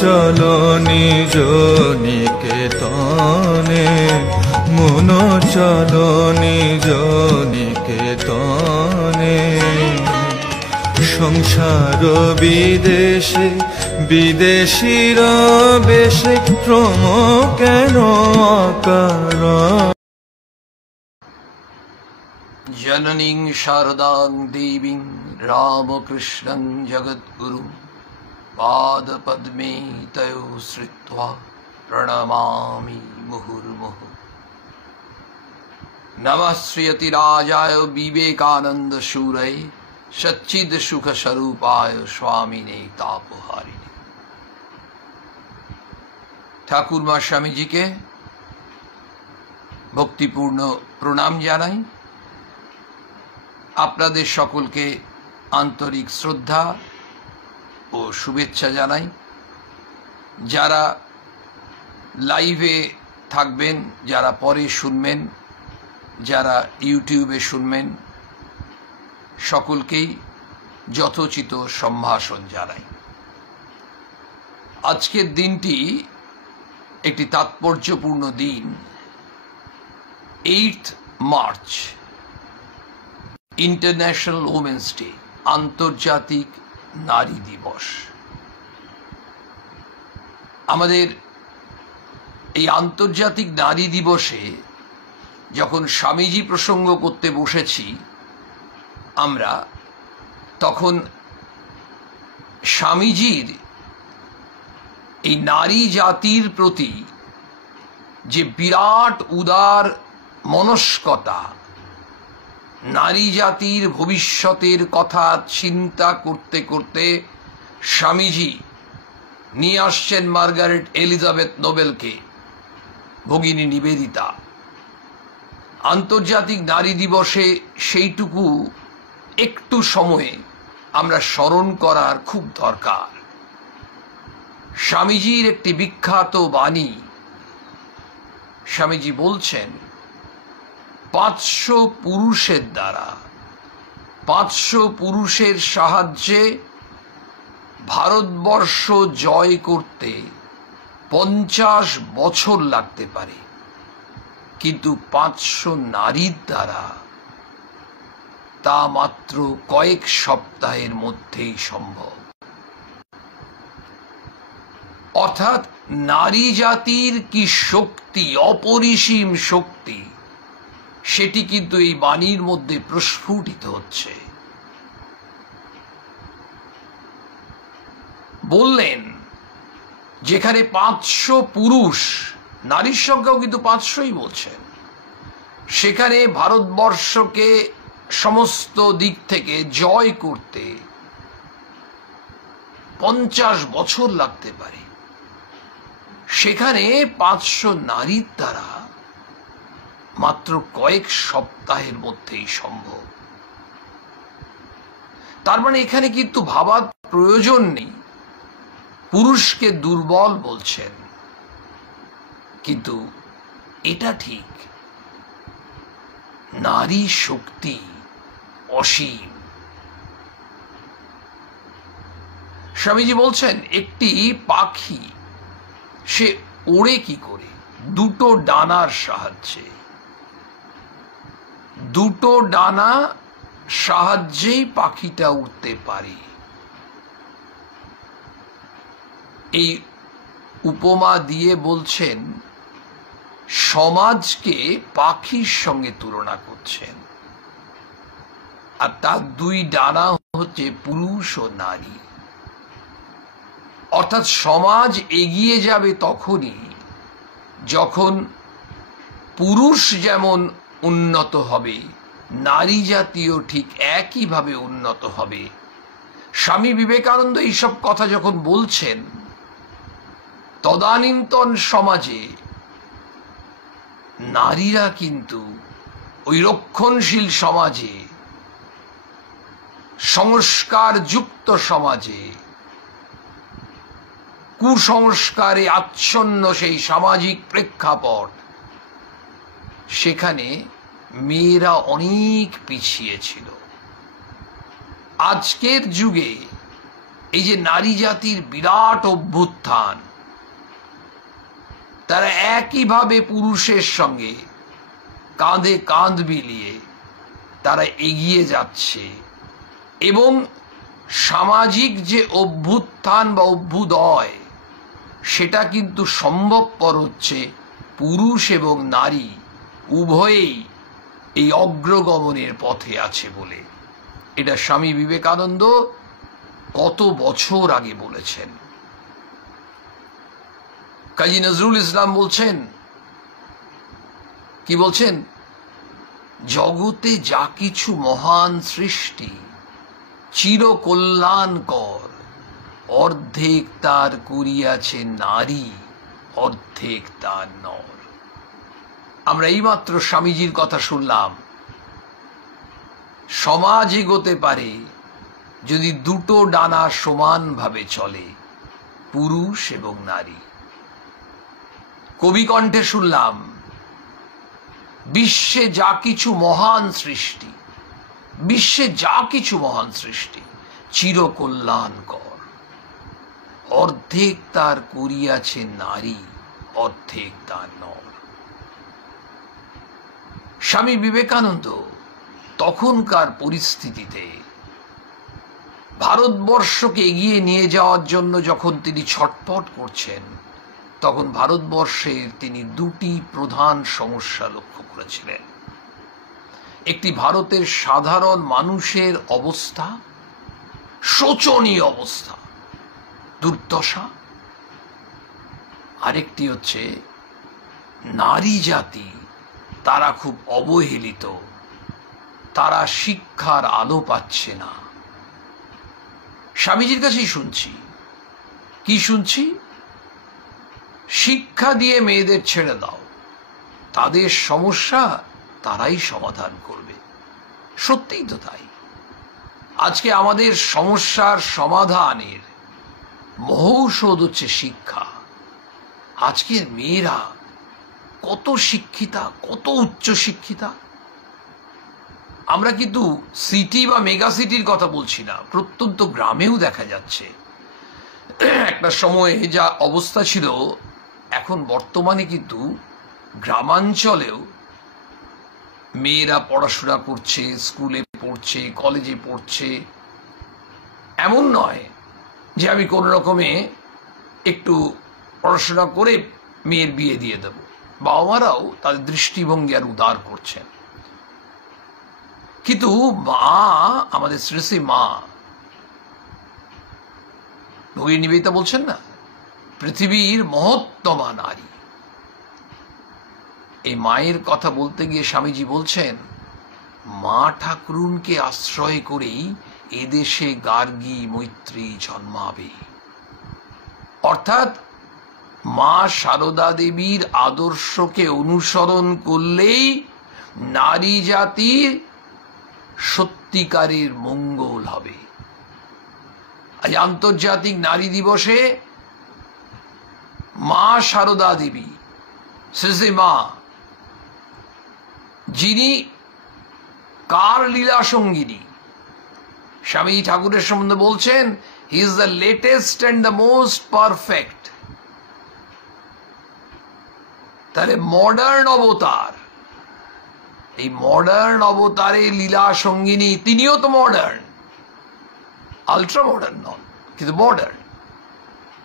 চলো নিজ নিকেতনে, মন চলো নিজ নিকেতনে। সংসার বিদেশে বিদেশীর বেশে ক্রম কেন অকারণ। जननीं शारदां देवीं रामकृष्णं जगद्गुरुं पादपद्मे तयो श्रित्वा प्रणमामि मुहुर्मुहुः। नमः श्रीयतिराजाय विवेकानन्दशूरये सच्चिदसुखस्वरूपाय स्वामिने तापहारिणे। ठाकुरमा स्वामी के भक्तिपूर्ण प्रणाम जानाई। আপনাদের সকলকে আন্তরিক শ্রদ্ধা ও শুভেচ্ছা জানাই। যারা লাইভে থাকবেন, যারা পরে শুনবেন, যারা ইউটিউবে শুনবেন, সকলকেই যথোচিত সম্ভাষণ জানাই। আজকের দিনটি একটি তাৎপর্যপূর্ণ দিন। 8 মার্চ ইন্টারন্যাশনাল ওমেন্স ডে, আন্তর্জাতিক নারী দিবস। আমাদের এই আন্তর্জাতিক নারী দিবসে যখন স্বামীজি প্রসঙ্গ করতে বসেছি আমরা, তখন স্বামীজির এই নারী জাতির প্রতি যে বিরাট উদার মনস্কতা, নারী জাতির ভবিষ্যতের কথা চিন্তা করতে করতে স্বামীজি নিয়ে আসছেন মার্গারেট এলিজাবেথ নোবেলকে, ভগিনী নিবেদিতা। আন্তর্জাতিক নারী দিবসে সেইটুকু একটু সময়ে আমরা স্মরণ করার খুব দরকার। স্বামীজির একটি বিখ্যাত বাণী, স্বামীজি বলছেন 500 পুরুষের দ্বারা, 500 পুরুষের সাহায্যে ভারতবর্ষ জয় করতে 50 বছর লাগতে পারে, কিন্তু 500 নারীর দ্বারা তা মাত্র কয়েক সপ্তাহের মধ্যেই সম্ভব। অর্থাৎ নারী জাতির কি শক্তি, অপরিসীম শক্তি, সেটি কিন্তু এই বাণীর মধ্যে প্রস্ফুটিত হচ্ছে। বললেন যেখানে 500 পুরুষ, নারীর সংখ্যাও কিন্তু 500ই বলছেন, সেখানে ভারতবর্ষকে সমস্ত দিক থেকে জয় করতে 50 বছর লাগতে পারে, সেখানে 500 নারীর দ্বারা মাত্র কয়েক সপ্তাহের মধ্যেই সম্ভব। তার মানে এখানে কিন্তু ভাবার প্রয়োজন নেই পুরুষকে দুর্বল বলছেন, কিন্তু এটা ঠিক, নারী শক্তি অসীম। স্বামীজি বলছেন একটি পাখি সে ওড়ে কি করে? দুটো ডানার সাহায্যে। দুটো ডানা সাহায্যেই পাখিটা উঠতে পারে। এই উপমা দিয়ে বলছেন সমাজকে পাখির সঙ্গে তুলনা করছেন, আর তার দুই ডানা হচ্ছে পুরুষ ও নারী। অর্থাৎ সমাজ এগিয়ে যাবে তখনই যখন পুরুষ যেমন উন্নত হবে, নারী জাতীয় ঠিক একইভাবে উন্নত হবে। স্বামী বিবেকানন্দ এইসব কথা যখন বলছেন, তদানীন্তন সমাজে নারীরা কিন্তু ওই রক্ষণশীল সমাজে, সংস্কার যুক্ত সমাজে, কুসংস্কারে আচ্ছন্ন সেই সামাজিক প্রেক্ষাপট, সেখানে মেয়েরা অনেক পিছিয়ে ছিল। আজকের যুগে এই যে নারী জাতির বিরাট অভ্যুত্থান, তারা একইভাবে পুরুষের সঙ্গে কাঁধে কাঁধ মিলিয়ে তারা এগিয়ে যাচ্ছে এবং সামাজিক যে অভ্যুত্থান বা অভ্যুদয় সেটা কিন্তু সম্ভবপর হচ্ছে পুরুষ এবং নারী উভয়েই এই অগ্রগমনের পথে আছে বলে। এটা স্বামী বিবেকানন্দ কত বছর আগে বলেছেন। কাজী নজরুল ইসলাম বলছেন, কি বলছেন? জগতে যা কিছু মহান সৃষ্টি চির কল্যাণকর, অর্ধেক তার করিয়াছে নারী, অর্ধেক তার নর। আমরা এইমাত্র স্বামীজির কথা শুনলাম, সমাজ এগোতে পারে যদি দুটো ডানা সমানভাবে চলে, পুরুষ এবং নারী। কবি কণ্ঠে শুনলাম, বিশ্বে যা কিছু মহান সৃষ্টি, বিশ্বে যা কিছু মহান সৃষ্টি চির কল্যাণকর, অর্ধেক তার করিয়াছে নারী, অর্ধেক তার নর। স্বামী বিবেকানন্দ তখনকার পরিস্থিতিতে ভারতবর্ষকে এগিয়ে নিয়ে যাওয়ার জন্য যখন তিনি ছটফট করছেন, তখন ভারতবর্ষের তিনি দুটি প্রধান সমস্যা লক্ষ্য করেছিলেন। একটি ভারতের সাধারণ মানুষের অবস্থা, শোচনীয় অবস্থা, দুর্দশা। আরেকটি হচ্ছে নারী জাতি, তারা খুব অবহেলিত, তারা শিক্ষার আলো পাচ্ছে না। স্বামীজির কাছেই শুনছি, কি শুনছি? শিক্ষা দিয়ে মেয়েদের ছেড়ে দাও, তাদের সমস্যা তারাই সমাধান করবে। সত্যিই তো তাই। আজকে আমাদের সমস্যার সমাধানের মহৌষধ হচ্ছে শিক্ষা। আজকের মেয়েরা কত শিক্ষিতা, কত উচ্চ শিক্ষিতা। আমরা কিন্তু সিটি বা মেগা সিটির কথা বলছি না, প্রত্যন্ত গ্রামেও দেখা যাচ্ছে। একটা সময়ে যা অবস্থা ছিল, এখন বর্তমানে কিন্তু গ্রামাঞ্চলেও মেয়েরা পড়াশোনা করছে, স্কুলে পড়ছে, কলেজে পড়ছে। এমন নয় যে আমি কোন রকমে একটু পড়াশোনা করে মেয়ের বিয়ে দিয়ে দেব। বাবা মারাও তাদের দৃষ্টিভঙ্গি আর উদার করছেন। কিন্তু মা, আমাদের শ্রী শ্রী মা ভগিনী নিবেদিতা বলছেন না, পৃথিবীর মহত্তমা নারী। এই মায়ের কথা বলতে গিয়ে স্বামীজি বলছেন, মা ঠাকুরুনকে আশ্রয় করেই এদেশে গার্গী মৈত্রী জন্মাবে। অর্থাৎ মা সারদা দেবীর আদর্শকে অনুসরণ করলেই নারী জাতির সত্যিকারের মঙ্গল হবে। আজ আন্তর্জাতিক নারী দিবসে মা সারদা দেবী, শ্রী মা, যিনি কার লীলা সঙ্গিনী, স্বামী ঠাকুরের সম্বন্ধে বলছেন, he is the latest and the most perfect. তাহলে মডার্ন অবতার, এই মডার্ন অবতারে লীলা সঙ্গিনী, তিনিও তো মডার্ন, আলট্রা মডার্ন নন, কিন্তু মডার্ন।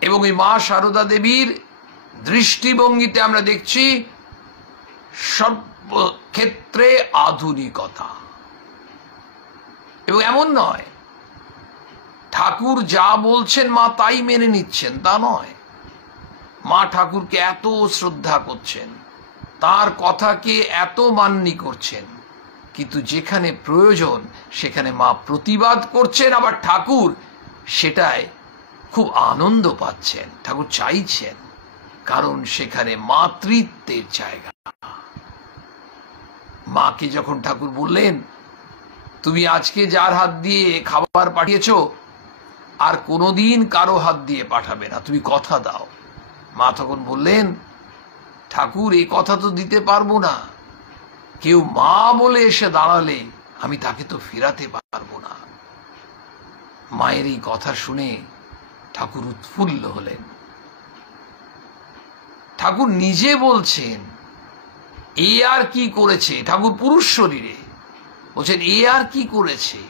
এবং এই মা সারদা দেবীর দৃষ্টিভঙ্গিতে আমরা দেখছি সর্বক্ষেত্রে আধুনিকতা। এবং এমন নয় ঠাকুর যা বলছেন মা তাই মেনে নিচ্ছেন, তা নয়। মা ঠাকুরকে এত শ্রদ্ধা করছেন, তার কথাকে এত মান্যি করছেন, কিন্তু যেখানে প্রয়োজন সেখানে মা প্রতিবাদ করছেন, আবার ঠাকুর সেটায় খুব আনন্দ পাচ্ছেন। ঠাকুর চাইছেন, কারণ সেখানে মাতৃত্বের জায়গা। মাকে যখন ঠাকুর বললেন, তুমি আজকে যার হাত দিয়ে খাবার পাঠিয়েছ আর কোনোদিন কারো হাত দিয়ে পাঠাবে না, তুমি কথা দাও। মা তখন বললেন, ঠাকুর এই কথা তো দিতে পারবো না, কেউ মা বলে এসে দাঁড়ালে আমি তাকে তো ফেরাতে পারবো না। মায়ের এই কথা শুনে ঠাকুর উৎফুল্ল হলেন। ঠাকুর নিজে বলছেন এ আর কি করেছে, ঠাকুর পুরুষ শরীরে বলছেন এ আর কি করেছে,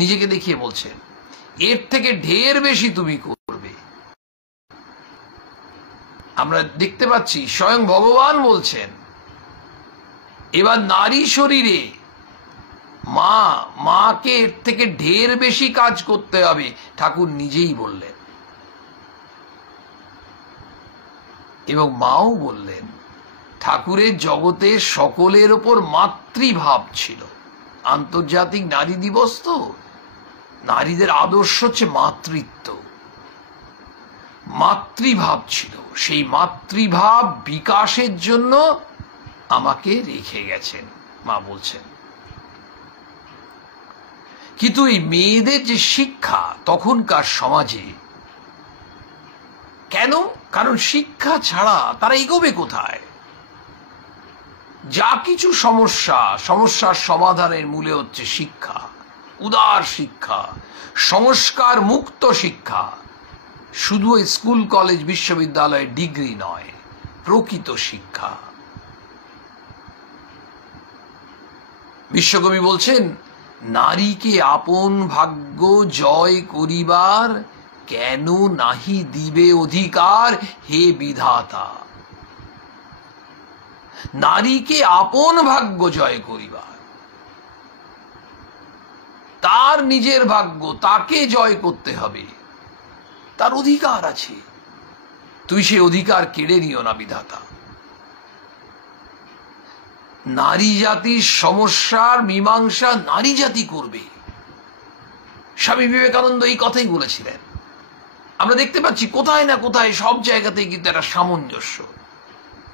নিজেকে দেখিয়ে বলছেন এর থেকে ঢের বেশি তুমি করবে। আমরা দেখতে পাচ্ছি স্বয়ং ভগবান বলছেন এবার নারী শরীরে মাকে এর থেকে ঢের বেশি কাজ করতে হবে, ঠাকুর নিজেই বললেন। এবং মাও বললেন। ঠাকুরের জগতে সকলের ওপর মাতৃভাব ছিল। আন্তর্জাতিক নারী দিবস তো, নারীদের আদর্শ হচ্ছে মাতৃত্ব, মাতৃভাব ছিল। সেই মাতৃভাব বিকাশের জন্য আমাকে রেখে গেছেন, মা বলছেন। কিন্তু এই মেয়েদের যে শিক্ষা তখনকার সমাজে, কেন? কারণ শিক্ষা ছাড়া তারা এগোবে কোথায়? যা কিছু সমস্যার সমাধানের মূলে হচ্ছে শিক্ষা, উদার শিক্ষা, সংস্কার মুক্ত শিক্ষা। শুধু স্কুল কলেজ বিশ্ববিদ্যালয়ের ডিগ্রি নয়, প্রকৃত শিক্ষা। বিশ্বকবি বলছেন নারীকে আপন ভাগ্য জয় করিবার কেন নাহি দিবে অধিকার হে বিধাতা। নারীকে আপন ভাগ্য জয় করিবার, তার নিজের ভাগ্য তাকে জয় করতে হবে, তার অধিকার আছে। তুই সে অধিকার কেড়ে নিও না বিধাতা। নারী জাতির সমস্যার মীমাংসা নারী জাতি করবে। স্বামী বিবেকানন্দ এই কথাই বলেছিলেন। আমরা দেখতে পাচ্ছি কোথায় না কোথায় সব জায়গাতেই কিন্তু একটা সামঞ্জস্য।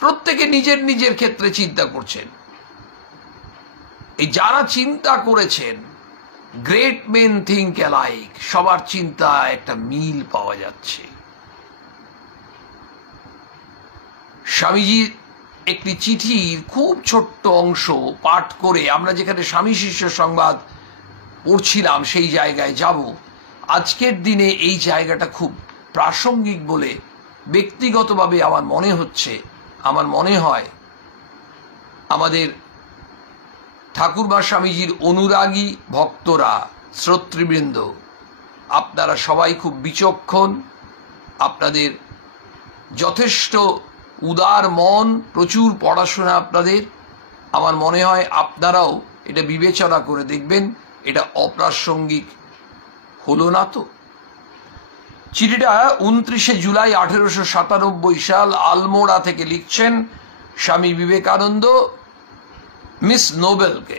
প্রত্যেকে নিজের নিজের ক্ষেত্রে চিন্তা করছেন। এই যারা চিন্তা করেছেন, গ্রেট মেন থিঙ্ক অ্যালাইক, সবার চিন্তা একটা মিল পাওয়া যাচ্ছে। স্বামীজির একটি চিঠির খুব ছোট্ট অংশ পাঠ করে আমরা যেখানে স্বামী শিষ্য সংবাদ পড়ছিলাম সেই জায়গায় যাব। আজকের দিনে এই জায়গাটা খুব প্রাসঙ্গিক বলে ব্যক্তিগতভাবে আমার মনে হচ্ছে। আমার মনে হয় আমাদের ঠাকুরমা স্বামীজির অনুরাগী ভক্তরা, শ্রোতৃবৃন্দ, আপনারা সবাই খুব বিচক্ষণ, আপনাদের যথেষ্ট উদার মন, প্রচুর পড়াশোনা আপনাদের। আমার মনে হয় আপনারাও এটা বিবেচনা করে দেখবেন এটা অপ্রাসঙ্গিক হলো না তো। চিঠিটা 29 জুলাই 1897 সাল আলমোড়া থেকে লিখছেন স্বামী বিবেকানন্দ মিস নোবেলকে,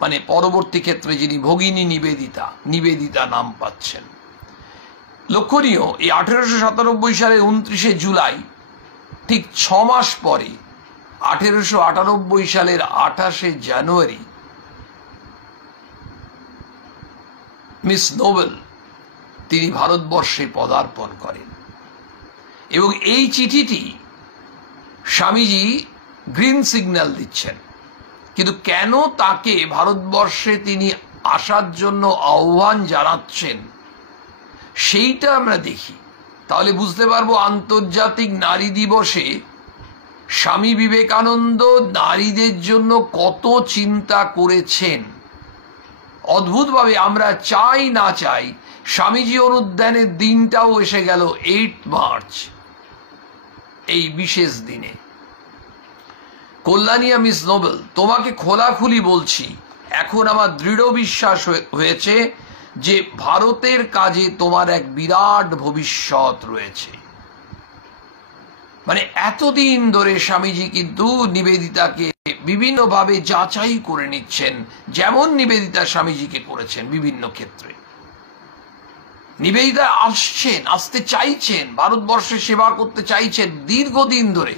মানে পরবর্তী ক্ষেত্রে যিনি ভগিনী নিবেদিতা নাম পাচ্ছেন। লক্ষণীয়, এই 1897 সালের 29 জুলাই ঠিক 6 মাস পরে 1898 সালের 28 জানুয়ারি মিস নোবেল তিনি ভারতবর্ষে পদার্পণ করেন। এবং এই চিঠিটি স্বামীজি গ্রিন সিগন্যাল দিচ্ছেন। কিন্তু কেন তাকে ভারতবর্ষে তিনি আসার জন্য আহ্বান জানাচ্ছেন সেইটা আমরা দেখি, তাহলে বুঝতে পারবো আন্তর্জাতিক নারী দিবসে স্বামী বিবেকানন্দ নারীদের জন্য কত চিন্তা করেছেন। অদ্ভুতভাবে আমরা চাই না চাই স্বামীজি অনুদ্যানের দিনটাও এসে গেল 8 মার্চ, এই বিশেষ দিনে। কল্যাণিয়া মিস নোবেল, তোমাকে খোলাখুলি বলছি, এখন আমার দৃঢ় বিশ্বাস হয়েছে যে ভারতের কাজে তোমার এক বিরাট ভবিষ্যৎ রয়েছে। মানে এতদিন ধরে স্বামীজি কিন্তু নিবেদিতাকে বিভিন্নভাবে যাচাই করে নিচ্ছেন, যেমন নিবেদিতা স্বামীজিকে করেছেন বিভিন্ন ক্ষেত্রে। নিবেদিতা আসতে চাইছেন, ভারতবর্ষে সেবা করতে চাইছেন দীর্ঘদিন ধরে,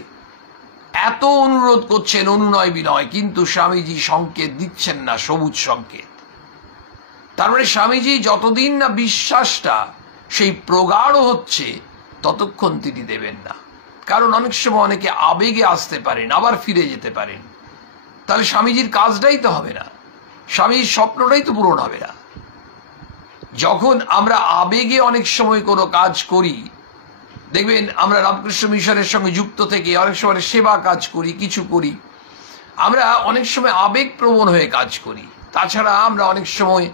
এত অনুরোধ করছেন অনুনয় বিনয়, কিন্তু স্বামীজি সংকেত দিচ্ছেন না, সবুজ সংকেত। তার মানে স্বামীজি যতদিন না বিশ্বাসটা সেই প্রগাঢ় হচ্ছে ততক্ষণ তিনি দেবেন না। কারণ অনেক সময় অনেকে আবেগে আসতে পারেন, আবার ফিরে যেতে পারেন, তাহলে স্বামীজির কাজটাই তো হবে না, স্বামীজির স্বপ্নটাই তো পূরণ হবে না। যখন আমরা আবেগে অনেক সময় কোনো কাজ করি, দেখবেন আমরা রামকৃষ্ণ মিশনের সঙ্গে যুক্ত থেকে অনেক সময় সেবা কাজ করি, কিছু করি, আমরা অনেক সময় আবেগপ্রবণ হয়ে কাজ করি। তাছাড়া আমরা অনেক সময়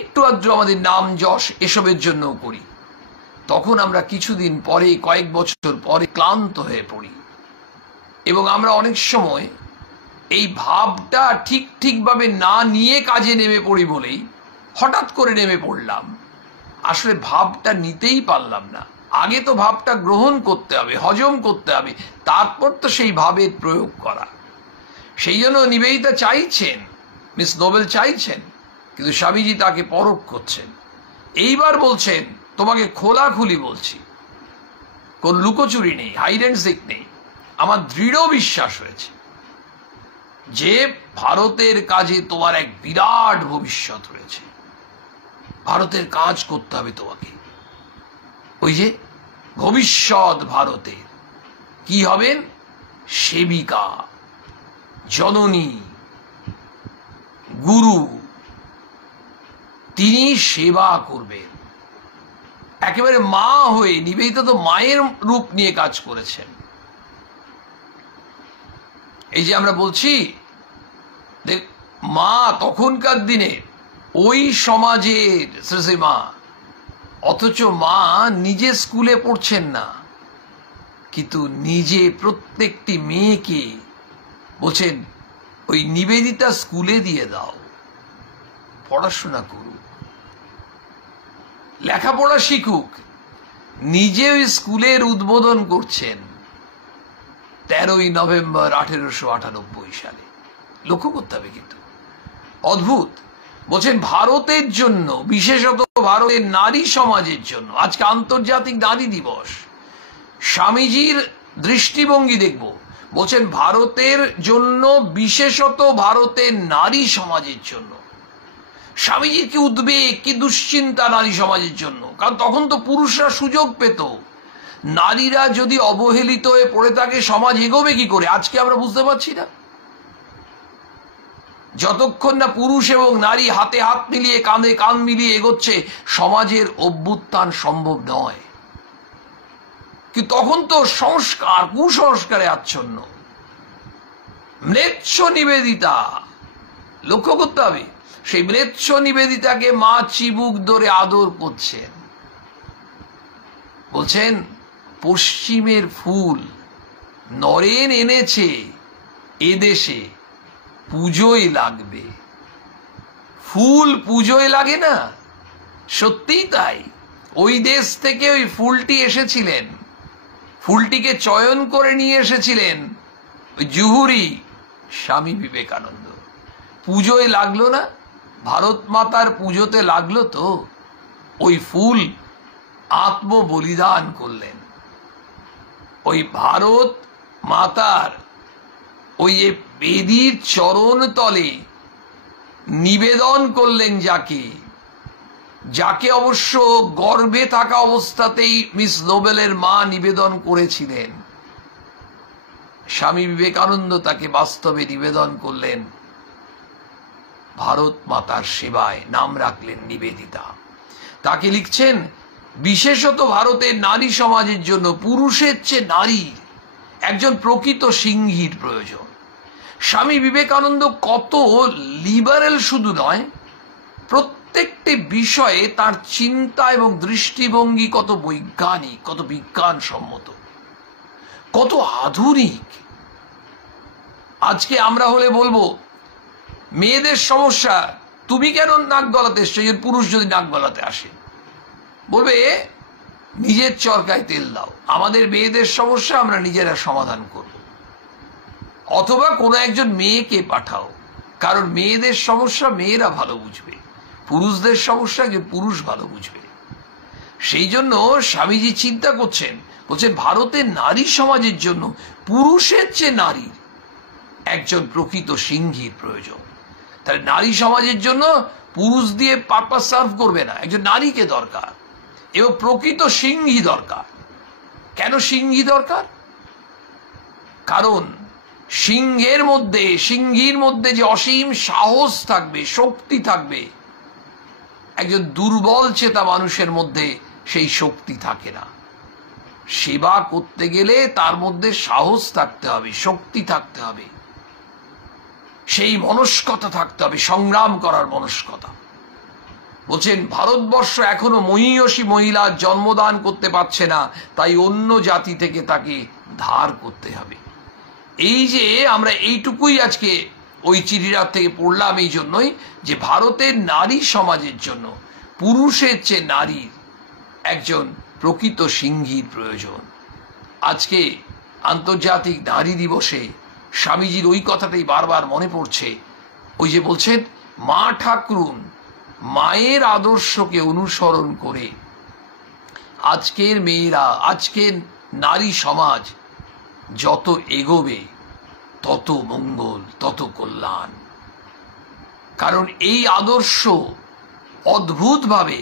একটু আধটু আমাদের নাম যশ এসবের জন্যও করি। তখন আমরা কিছুদিন পরে, কয়েক বছর পরে ক্লান্ত হয়ে পড়ি এবং আমরা অনেক সময় এই ভাবটা ঠিকভাবে না নিয়ে কাজে নেমে পড়ি বলেই হঠাৎ করে নেমে পড়লাম, আসলে ভাবটা নিতেই পারলাম না। আগে তো ভাবটা গ্রহণ করতে হবে, হজম করতে হবে, তারপর তো সেই ভাবের প্রয়োগ করা। সেই জন্য নিবেদিতা চাইছেন, মিস নোবেল চাইছেন, কিন্তু স্বামীজি তাকে পরখ করছেন। এইবার বলছেন, তোমাকে খোলাখুলি বলছি, কোন লুকোচুরি নেই, হাইড অ্যান্ড সিক নেই। আমার দৃঢ় বিশ্বাস হয়েছে যে ভারতের কাজে তোমার এক বিরাট ভবিষ্যৎ রয়েছে। ভারতের কাজ করতে হবে তোমাকে। ওই যে ভবিষ্যৎ ভারতের কি হবেন? সেবিকা, জননী, গুরু। তিনি সেবা করবেন একেবারে মা হয়ে। নিবেদিতা তো মায়ের রূপ নিয়ে কাজ করেছেন। এই যে আমরা বলছি মা তখনকার দিনে ওই সমাজের শ্রীমা, অথচ মা নিজে স্কুলে পড়ছেন না, কিন্তু নিজে প্রত্যেকটি মেয়েকে বলছেন ওই নিবেদিতা স্কুলে দিয়ে দাও, পড়াশোনা করুক, লেখাপড়া শিখুক। নিজে ওই স্কুলের উদ্বোধন করছেন 13ই নভেম্বর 1898 সালে। লক্ষ্য করতে হবে কিন্তু, অদ্ভুত। বলছেন ভারতের জন্য, বিশেষত ভারতের নারী সমাজের জন্য, আজকে আন্তর্জাতিক নারী দিবস, স্বামীজির দৃষ্টিভঙ্গি দেখব। বলছেন ভারতের জন্য, বিশেষত ভারতের নারী সমাজের জন্য। স্বামীজির কি উদ্বেগ, কি দুশ্চিন্তা নারী সমাজের জন্য। কারণ তখন তো পুরুষরা সুযোগ পেত। নারীরা যদি অবহেলিত হয়ে পড়ে থাকে, সমাজ এগোবে কি করে? আজকে আমরা বুঝতে পারছি না। যতক্ষণ না পুরুষ এবং নারী হাতে হাত মিলিয়ে, কাঁধে কাঁধ মিলিয়ে এগোচ্ছে, সমাজের অভ্যুত্থান সম্ভব নয়। কিন্তু তখন তো সংস্কার, কুসংস্কারে আচ্ছন্ন। ম্লেচ্ছ নিবেদিতা, লক্ষ্য করতে হবে, সেই ম্লেচ্ছ নিবেদিতাকে মা চিবুক ধরে আদর করছেন। বলছেন পশ্চিমের ফুল নরেন এনেছে এদেশে, পুজোয় লাগবে। ফুল পুজোয় লাগে না? সত্যিই তাই। ওই দেশ থেকে ওই ফুলটি এসেছিলেন, ফুলটিকে চয়ন করে নিয়ে এসেছিলেন ওই জুহুরি স্বামী বিবেকানন্দ। পুজোয় লাগলো না? ভারত মাতার পুজোতে লাগলো তো। ওই ফুল আত্ম বলিদান করলেন। ওই ভারত মাতার ওই বেদির চরণ তলে নিবেদন করলেন যাকে, যাকে অবশ্য গর্ভে থাকা অবস্থাতেই মিস নোবেলের মা নিবেদন করেছিলেন। স্বামী বিবেকানন্দ তাকে বাস্তবে নিবেদন করলেন ভারত মাতার সেবায়, নাম রাখলেন নিবেদিতা। তাকে লিখছেন বিশেষত ভারতের নারী সমাজের জন্য পুরুষের চেয়ে নারীর একজন প্রকৃত সিংহীর প্রয়োজন। স্বামী বিবেকানন্দ কত লিবারেল শুধু নয়, প্রত্যেকটি বিষয়ে তার চিন্তা এবং দৃষ্টিভঙ্গি কত বৈজ্ঞানিক, কত বিজ্ঞানসম্মত, কত আধুনিক। আজকে আমরা হলে বলবো মেয়েদের সমস্যা, তুমি কেন নাক গলাতে এসছো? পুরুষ যদি নাক গলাতে আসে, বলবে নিজের চরকায় তেল দাও, আমাদের মেয়েদের সমস্যা আমরা নিজেরা সমাধান করব। অথবা কোনো একজন মেয়েকে পাঠাও, কারণ মেয়েদের সমস্যা মেয়েরা ভালো বুঝবে, পুরুষদের সমস্যা একজন পুরুষ ভালো বুঝবে। সেই জন্য স্বামীজি চিন্তা করছেন, বলছেন ভারতের নারী সমাজের জন্য পুরুষের চেয়ে নারীর একজন প্রকৃত সিংহীর প্রয়োজন। তাহলে নারী সমাজের জন্য পুরুষ দিয়ে পারপাস সার্ভ করবে না, একজন নারীকে দরকার এবং প্রকৃত সিংহী দরকার। কেন সিংহী দরকার? কারণ সিংহীর মধ্যে যে অসীম সাহস থাকবে, শক্তি থাকবে, একজন দুর্বল চেতা মানুষের মধ্যে সেই শক্তি থাকে না। সেবা করতে গেলে তার মধ্যে সাহস থাকতে হবে, শক্তি থাকতে হবে, সেই মনস্কতা থাকতে হবে, সংগ্রাম করার মনস্কতা। বলছেন ভারতবর্ষ এখনো মহীয়সী মহিলার জন্মদান করতে পারছে না, তাই অন্য জাতি থেকে তাকে ধার করতে হবে। এই যে আমরা এইটুকুই আজকে ওই চিঠিটা থেকে পড়লাম এই জন্যই যে ভারতের নারী সমাজের জন্য পুরুষের চেয়ে নারীর একজন প্রকৃত সিংহীর প্রয়োজন। আজকে আন্তর্জাতিক নারী দিবসে স্বামীজির ওই কথাটাই বারবার মনে পড়ছে। ওই যে বলছেন মা ঠাকুরুন মায়ের আদর্শকে অনুসরণ করে আজকের মেয়েরা, আজকের নারী সমাজ যত এগোবে তত মঙ্গল, তত কল্যাণ। কারণ এই আদর্শ অদ্ভুতভাবে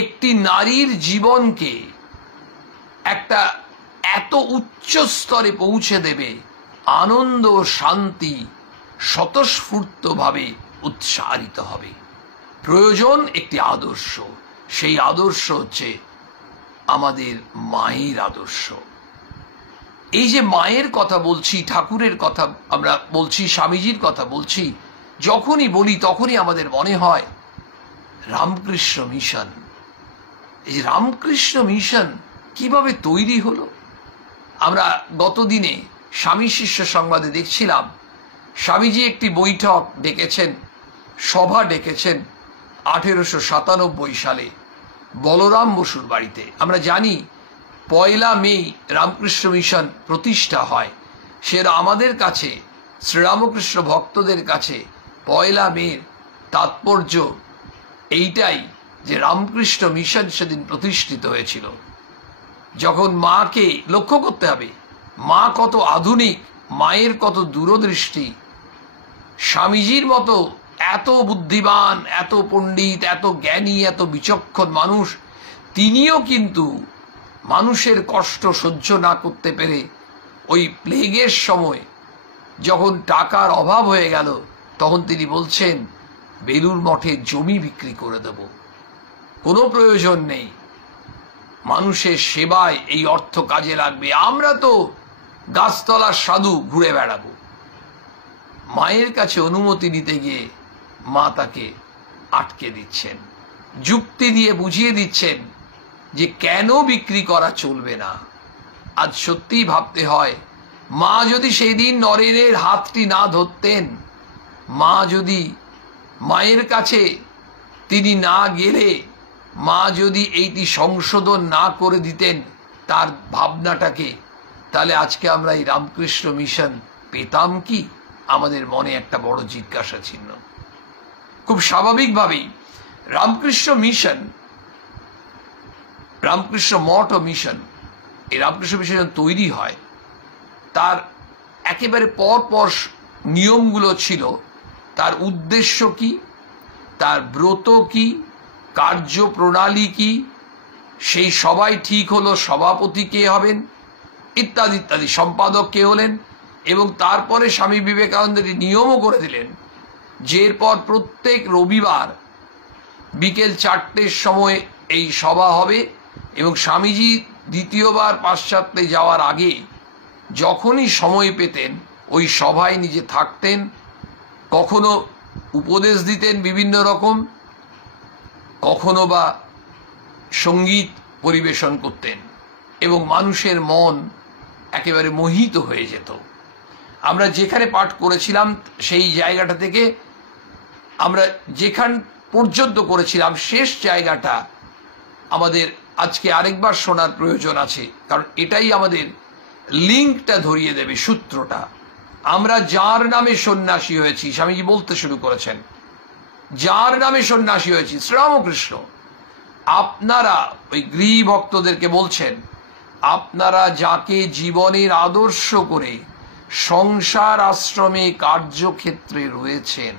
একটি নারীর জীবনকে একটা এত উচ্চ স্তরে পৌঁছে দেবে, আনন্দ শান্তি স্বতঃস্ফূর্তভাবে উৎসারিত হবে। প্রয়োজন একটি আদর্শ, সেই আদর্শ হচ্ছে আমাদের মায়ের আদর্শ। এই যে মায়ের কথা বলছি, ঠাকুরের কথা আমরা বলছি, স্বামীজির কথা বলছি, যখনই বলি তখনই আমাদের মনে হয় রামকৃষ্ণ মিশন। এই যে রামকৃষ্ণ মিশন কিভাবে তৈরি হলো, আমরা গতদিনে স্বামী শিষ্য সংবাদে দেখছিলাম স্বামীজি একটি বৈঠক ডেকেছেন, সভা ডেকেছেন 1897 সালে বলরাম বসুর বাড়িতে। আমরা জানি 1 মে রামকৃষ্ণ মিশন প্রতিষ্ঠা হয়। সেটা আমাদের কাছে, শ্রীরামকৃষ্ণ ভক্তদের কাছে 1 মের তাৎপর্য এইটাই যে রামকৃষ্ণ মিশন সেদিন প্রতিষ্ঠিত হয়েছিল। যখন মাকে লক্ষ্য করতে হবে, মা কত আধুনিক, মায়ের কত দূরদৃষ্টি। স্বামীজির মতো এত বুদ্ধিমান, এত পণ্ডিত, এত জ্ঞানী, এত বিচক্ষণ মানুষ, তিনিও কিন্তু মানুষের কষ্ট সহ্য না করতে পেরে ওই প্লেগের সময় যখন টাকার অভাব হয়ে গেল, তখন তিনি বলছেন বেলুর মঠে জমি বিক্রি করে দেব, কোনো প্রয়োজন নেই, মানুষের সেবায় এই অর্থ কাজে লাগবে, আমরা তো গাছতলার সাধু ঘুরে বেড়াবো। মায়ের কাছে অনুমতি নিতে গিয়ে মা তাকে আটকে দিচ্ছেন, যুক্তি দিয়ে বুঝিয়ে দিচ্ছেন যে কেন বিক্রি করা চলবে না। আজ সত্যিই ভাবতে হয়, মা যদি সেই দিন নরেনের হাতটি না ধরতেন, মা যদি মায়ের কাছে তিনি না গেলে, মা যদি এইটি সংশোধন না করে দিতেন তার ভাবনাটাকে, তাহলে আজকে আমরা এই রামকৃষ্ণ মিশন পেতাম কি? আমাদের মনে একটা বড় জিজ্ঞাসা চিহ্ন। খুব স্বাভাবিকভাবেই রামকৃষ্ণ মিশন, রামকৃষ্ণ মঠ ও মিশন, এই রামকৃষ্ণ মিশন তৈরি হয়, তার একেবারে পরপর নিয়মগুলো ছিল। তার উদ্দেশ্য কি, তার ব্রত কি, কার্যপ্রণালী কি, সেই সবাই ঠিক হলো, সভাপতি কে হবেন ইত্যাদি ইত্যাদি, সম্পাদক কে হলেন, এবং তারপরে স্বামী বিবেকানন্দের নিয়মও করে দিলেন যে এরপর প্রত্যেক রবিবার বিকেল 4টের সময় এই সভা হবে। এবং স্বামীজি দ্বিতীয়বার পাশ্চাত্যে যাওয়ার আগে যখনই সময় পেতেন ওই সভায় নিজে থাকতেন, কখনো উপদেশ দিতেন বিভিন্ন রকম, কখনো বা সঙ্গীত পরিবেশন করতেন, এবং মানুষের মন একেবারে মোহিত হয়ে যেত। আমরা যেখানে পাঠ করেছিলাম সেই জায়গাটা থেকে আমরা যেখান পর্যন্ত করেছিলাম শেষ জায়গাটা আমাদের আজকে আরেকবার শোনার প্রয়োজন আছে, কারণ এটাই আমাদের লিঙ্কটা ধরিয়ে দেবে, সূত্রটা। আমরা যার নামে সন্ন্যাসী হয়েছি, স্বামীজি বলতে শুরু করেছেন, যার নামে সন্ন্যাসী হয়েছি শ্রীরামকৃষ্ণ, আপনারা ওই গৃহী ভক্তদেরকে বলছেন, আপনারা যাকে জীবনের আদর্শ করে সংসার আশ্রমে কার্যক্ষেত্রে রয়েছেন,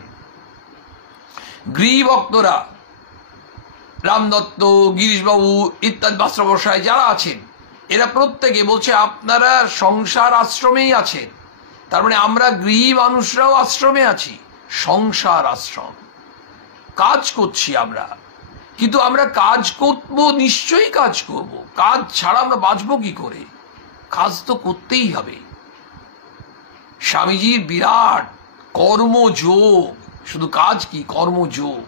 গৃহী ভক্তরা রামদত্ত, গিরিশবাবু ইত্যাদি মাস্টারমশাই যারা আছেন, এরা প্রত্যেকে বলছে আপনারা সংসার আশ্রমেই আছেন। তার মানে আমরা গৃহী মানুষরাও আশ্রমে আছি, সংসার আশ্রম। কাজ করছি আমরা, কিন্তু আমরা কাজ করব, নিশ্চয়ই কাজ করব। কাজ ছাড়া আমরা বাঁচবো কি করে? কাজ তো করতেই হবে। স্বামীজির বিরাট কর্মযোগ, শুধু কাজ কি, কর্মযোগ।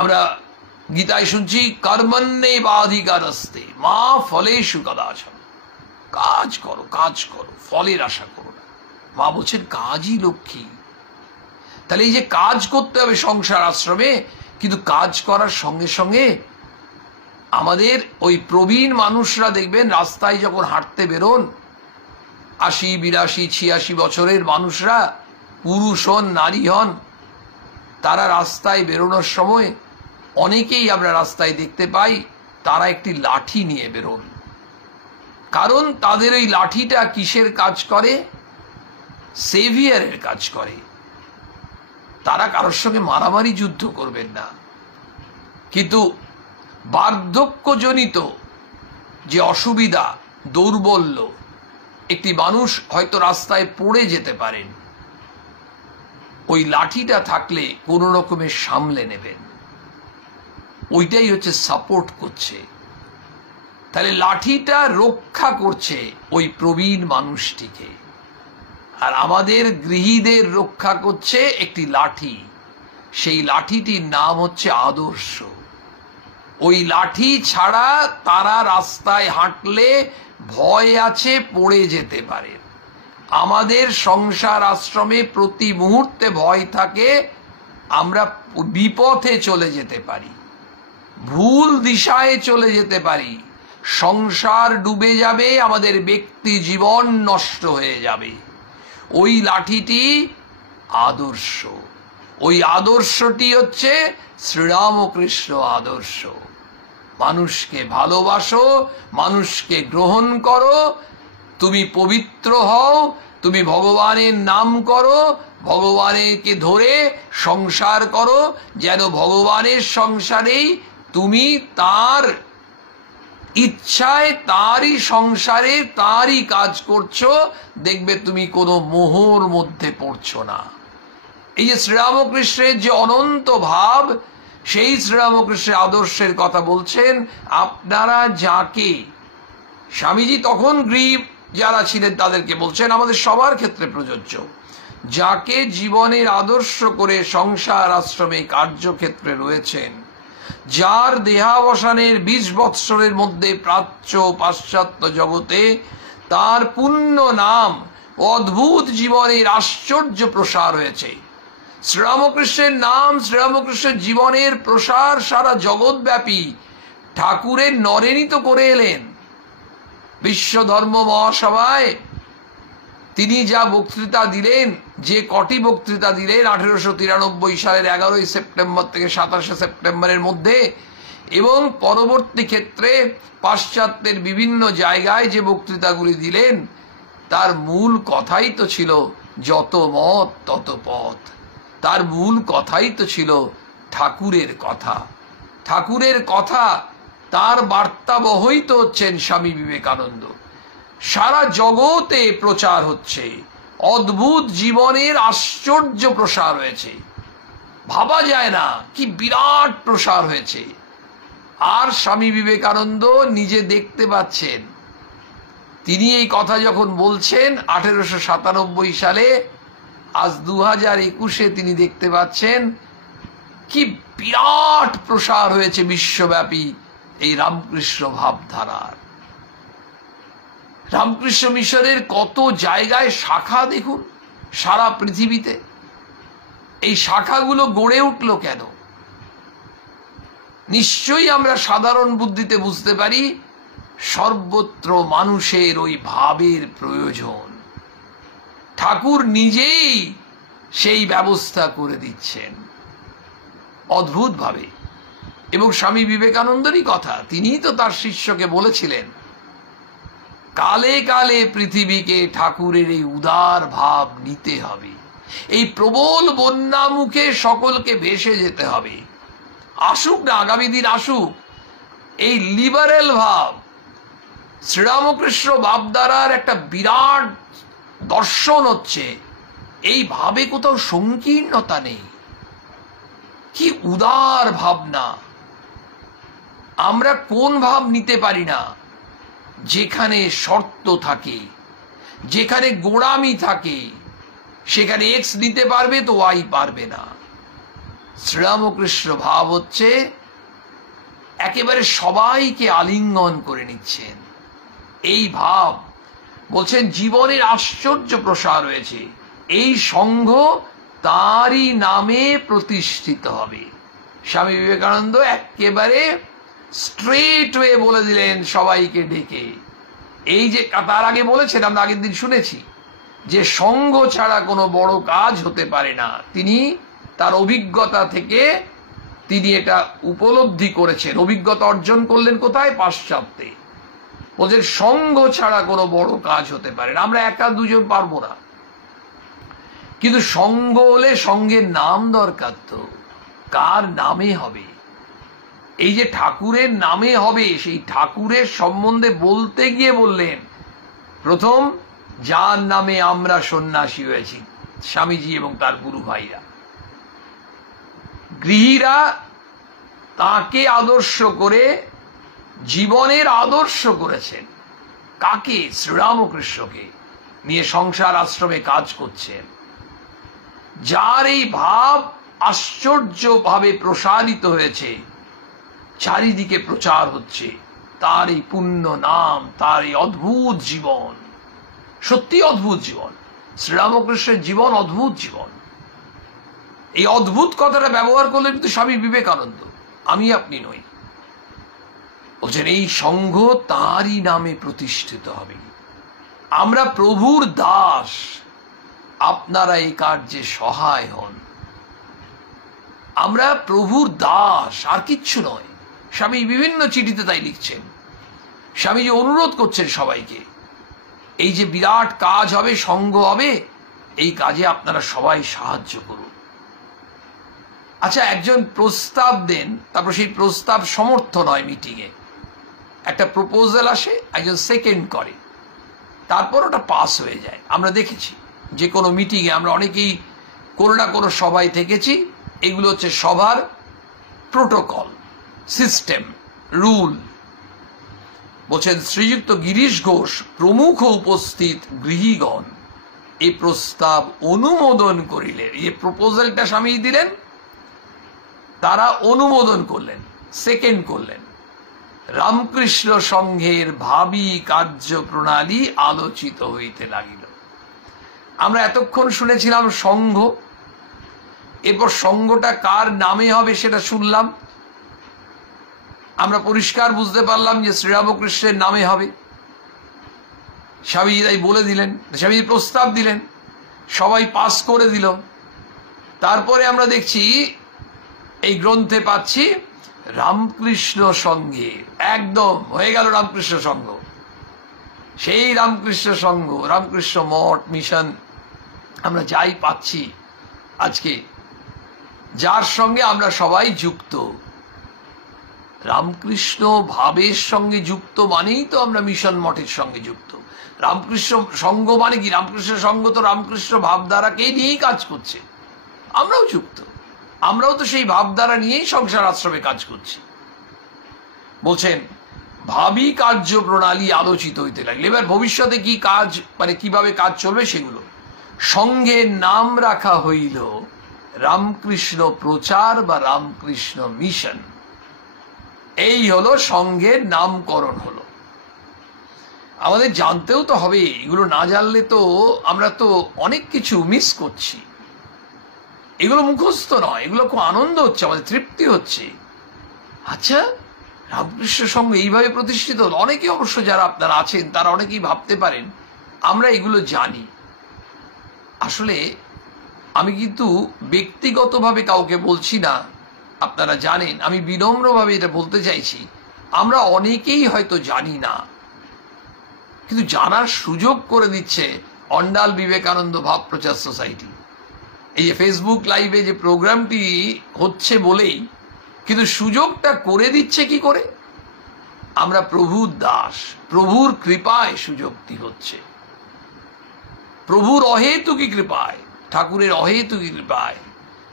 আমরা গীতায় শুনছি কর্মণ্যে বাধিকারস্তে মা ফলেষু কদাচন। কাজ করো, কাজ করো, ফলের আশা করো না। মা বলছেন কাজই লক্ষ্মী। তাহলে এই যে কাজ করতে হবে সংসার আশ্রমে, কিন্তু কাজ করার সঙ্গে সঙ্গে আমাদের ওই প্রবীণ মানুষরা দেখবেন রাস্তায় যখন হাঁটতে বেরোন, ৮০, ৮২, ৮৬ বছরের মানুষরা, পুরুষ হন নারী হন, তারা রাস্তায় বেরোনোর সময় অনেকেই আমরা রাস্তায় দেখতে পাই তারা একটি লাঠি নিয়ে বেরোন। কারণ তাদের ওই লাঠিটা কিসের কাজ করে? সেভিয়ারের কাজ করে। তারা কারোর সঙ্গে মারামারি যুদ্ধ করবেন না, কিন্তু বার্ধক্যজনিত যে অসুবিধা, দৌর্বল্য, একটি মানুষ হয়তো রাস্তায় পড়ে যেতে পারেন, ওই লাঠিটা থাকলে কোনো রকমের সামলে নেবেন। ওইটাই হচ্ছে সাপোর্ট করছে। তাহলে লাঠিটা রক্ষা করছে ওই প্রবীণ মানুষটিকে, আর আমাদের গৃহীদের রক্ষা করছে একটি লাঠি। সেই লাঠিটির নাম হচ্ছে আদর্শ। ওই লাঠি ছাড়া তারা রাস্তায় হাঁটলে ভয় আছে, পড়ে যেতে পারে। আমাদের সংসার আশ্রমে প্রতি মুহূর্তে ভয় থাকে, আমরা বিপথে চলে যেতে পারি, ভুল দিশায় চলে যেতে পারি, সংসার ডুবে যাবে, আমাদের ব্যক্তি জীবন নষ্ট হয়ে যাবে। ওই লাঠিটি আদর্শ। ওই আদর্শটি হচ্ছে শ্রীরামকৃষ্ণ আদর্শ। মানুষকে ভালোবাসো, মানুষকে গ্রহণ করো, তুমি পবিত্র হও, তুমি ভগবানের নাম করো, ভগবানকে ধরে সংসার করো, যেন ভগবানের সংসারেই তুমি তার ইচ্ছায়, তারই সংসারে তারই কাজ করছো, দেখবে তুমি কোনো মোহর মধ্যে পড়ছো না। এই যে শ্রীরামকৃষ্ণের যে অনন্ত ভাব, সেই শ্রীরামকৃষ্ণের আদর্শের কথা বলছেন। আপনারা যাকে, স্বামীজি তখন গৃহী যারা ছিলেন তাদেরকে বলছেন, আমাদের সবার ক্ষেত্রে প্রযোজ্য, যাকে জীবনের আদর্শ করে সংসার আশ্রমে কার্যক্ষেত্রে রয়েছেন, যার দেহাবসানের ২০ বৎসরের মধ্যে প্রাচ্য পাশ্চাত্য জগতে তার পুণ্য নাম, অদ্ভুত জীবনের আশ্চর্য প্রসার হয়েছে। শ্রীরামকৃষ্ণের নাম, শ্রীরামকৃষ্ণের জীবনের প্রসার সারা জগৎব্যাপী। ঠাকুরের নরেনই তো করে এলেন। বিশ্ব ধর্ম মহাসভায় তিনি যা বক্তৃতা দিলেন, যে কটি বক্তৃতা দিলেন 1893 সালের 11 সেপ্টেম্বর থেকে 27 সেপ্টেম্বরের মধ্যে, এবং পরবর্তী ক্ষেত্রে পাশ্চাত্যের বিভিন্ন জায়গায় যে বক্তৃতাগুলি দিলেন, তার মূল কথাই তো ছিল যত মত তত পথ। তার মূল কথাই তো ছিল ঠাকুরের কথা। ঠাকুরের কথা, তার বার্তাবহই তো হচ্ছেন স্বামী বিবেকানন্দ। সারা জগতে প্রচার হচ্ছে, অদ্ভুত জীবনের আশ্চর্য প্রসার হয়েছে, ভাবা যায় না কি বিরাট প্রসার হয়েছে। আর স্বামী বিবেকানন্দ নিজে দেখতে পাচ্ছেন। তিনি এই কথা যখন বলছেন 1897 সালে, আজ 2021-এ তিনি দেখতে পাচ্ছেন কি বিরাট প্রসার হয়েছে বিশ্বব্যাপী এই রামকৃষ্ণ ভাবধারার। রামকৃষ্ণ মিশনের কত জায়গায় শাখা দেখুন সারা পৃথিবীতে। এই শাখাগুলো গড়ে উঠল কেন? নিশ্চয়ই আমরা সাধারণ বুদ্ধিতে বুঝতে পারি, সর্বত্র মানুষের ওই ভাবের প্রয়োজন। ঠাকুর নিজেই সেই ব্যবস্থা করে দিচ্ছেন অদ্ভুতভাবে। এবং স্বামী বিবেকানন্দেরই কথা, তিনিই তো তার শিষ্যকে বলেছিলেন, কালে কালে পৃথিবীকে ঠাকুরের এই উদার ভাব নিতে হবে, এই প্রবল বন্যা মুখে সকলকে ভেসে যেতে হবে। আসুক না, আগামী দিন আসুক। এই লিবারেল ভাব, শ্রীরামকৃষ্ণ ভাবধারার একটা বিরাট দর্শন হচ্ছে। এই ভাবে কোথাও সংকীর্ণতা নেই, কি উদার ভাবনা! আমরা কোন ভাব নিতে পারি না? যেখানে শর্ত থাকে, যেখানে গোড়ামি থাকে, সেখানে এক্স নিতে পারবে তো ওয়াই পারবে না। শ্রীরামকৃষ্ণ ভাব হচ্ছে একেবারে সবাইকে আলিঙ্গন করে নিচ্ছেন। এই ভাব বলছেন জীবনের আশ্চর্য প্রসার রয়েছে, এই সংঘ তারই নামে প্রতিষ্ঠিত হবে। স্বামী বিবেকানন্দ একেবারে স্ট্রেট ওয়ে বলে দিলেন সবাইকে ডেকে। এই যে তার আগে বলেছেন, আমরা আগের দিন শুনেছি যে সংঘ ছাড়া কোনো বড় কাজ হতে পারে না। তিনি তার অভিজ্ঞতা থেকে তিনি এটা উপলব্ধি করেছেন, অভিজ্ঞতা অর্জন করলেন কোথায়? পাশ্চাত্যে। বলছেন সংঘ ছাড়া কোনো বড় কাজ হতে পারে না। আমরা একা দুজন পারবো না, কিন্তু সংঘ হলে সঙ্গের নাম দরকার। তো কার নামে হবে? এই যে ঠাকুরের নামে হবে, সেই ঠাকুরের সম্বন্ধে বলতে গিয়ে বললেন প্রথম, যার নামে আমরা সন্ন্যাসী হয়েছি, স্বামীজি এবং তার গুরু ভাইরা। গৃহীরা তাকে আদর্শ করে জীবনের আদর্শ করেছেন। কাকে? শ্রীরামকৃষ্ণকে নিয়ে সংসার আশ্রমে কাজ করছেন। যার এই ভাব আশ্চর্যভাবে প্রসারিত হয়েছে, চারিদিকে প্রচার হচ্ছে তার এই পুণ্য নাম, তার এই অদ্ভুত জীবন। সত্যি অদ্ভুত জীবন। শ্রীরামকৃষ্ণের জীবন অদ্ভুত জীবন। এই অদ্ভুত কথাটা ব্যবহার করলেন কিন্তু স্বামী বিবেকানন্দ, আমি আপনি নই। বলছেন এই সংঘ তারই নামে প্রতিষ্ঠিত হবে। আমরা প্রভুর দাস, আপনারা এই কার্যে সহায় হন। আমরা প্রভুর দাস, আর কিচ্ছু নয়। স্বামী বিভিন্ন চিঠিতে তাই লিখছেন। স্বামীজি অনুরোধ করছেন সবাইকে, এই যে বিরাট কাজ হবে, সংঘ হবে, এই কাজে আপনারা সবাই সাহায্য করুন। আচ্ছা, একজন প্রস্তাব দেন, তারপর সেই প্রস্তাব সমর্থন হয় মিটিংয়ে। একটা প্রপোজাল আসে, একজন সেকেন্ড করে, তারপর ওটা পাস হয়ে যায়। আমরা দেখেছি যে কোনো মিটিংয়ে, আমরা অনেকেই কোনো না কোনো সভায় থেকেছি। এগুলো হচ্ছে সভার প্রোটোকল, সিস্টেম, রুল। বলছেন শ্রীযুক্ত গিরিশ ঘোষ প্রমুখ উপস্থিত গৃহীগণ এই প্রস্তাব অনুমোদন করিলে, এই প্রপোজালটা স্বামী দিলেন, তারা অনুমোদন করলেন, সেকেন্ড করলেন। রামকৃষ্ণ সংঘের ভাবী কার্যপ্রণালী আলোচিত হইতে লাগিল। আমরা এতক্ষণ শুনেছিলাম সংঘ, এরপর সংঘটা কার নামে হবে সেটা শুনলাম। আমরা পরিষ্কার বুঝতে পারলাম যে শ্রীরামকৃষ্ণের নামে হবে। স্বামীজি তাই বলে দিলেন, স্বামীজি প্রস্তাব দিলেন, সবাই পাস করে দিল। তারপরে আমরা দেখছি এই গ্রন্থে পাচ্ছি রামকৃষ্ণ সংঘে, একদম হয়ে গেল রামকৃষ্ণ সংঘ। সেই রামকৃষ্ণ সংঘ, রামকৃষ্ণ মঠ, মিশন, আমরা যাই পাচ্ছি আজকে, যার সঙ্গে আমরা সবাই যুক্ত, রামকৃষ্ণ ভাবের সঙ্গে যুক্ত মানেই তো আমরা মিশন মঠের সঙ্গে যুক্ত। রামকৃষ্ণ সংঘ মানে কি? রামকৃষ্ণ সংঘ তো রামকৃষ্ণ ভাবধারাকে নিয়েই কাজ করছে, আমরাও যুক্ত। আমরাও তো সেই ভাবধারা নিয়েই সংসার আশ্রমে কাজ করছি। বলছেন ভাবী কার্যপ্রণালী আলোচিত হইতে লাগলে, এবার ভবিষ্যতে কি কাজ, মানে কিভাবে কাজ চলবে সেগুলো। সংঘের নাম রাখা হইল রামকৃষ্ণ প্রচার বা রামকৃষ্ণ মিশন। এই হলো সংঘের নামকরণ হলো। আমাদের জানতেও তো হবে, এগুলো না জানলে তো আমরা তো অনেক কিছু মিস করছি। এগুলো মুখস্থ নয়, এগুলো খুব আনন্দ হচ্ছে, আমাদের তৃপ্তি হচ্ছে। আচ্ছা, রামকৃষ্ণ সংঘ এইভাবে প্রতিষ্ঠিত হলো। অনেকে অবশ্য যারা আপনারা আছেন তারা অনেকেই ভাবতে পারেন আমরা এগুলো জানি। আসলে আমি কিন্তু ব্যক্তিগতভাবে কাউকে বলছি না, আপনারা জানেন। আমি বিনম্রভাবে এটা বলতে চাইছি, আমরা অনেকেই হয়তো জানি না, কিন্তু জানার সুযোগ করে দিচ্ছে অন্ডাল বিবেকানন্দ ভাব প্রচার সোসাইটি। এই যে ফেসবুক লাইভে যে প্রোগ্রামটি হচ্ছে বলেই কিন্তু সুযোগটা করে দিচ্ছে কি করে? আমরা প্রভুর দাস, প্রভুর কৃপায় সুযোগটি হচ্ছে, প্রভুর অহেতুকী কৃপায়, ঠাকুরের অহেতুকী কৃপায়।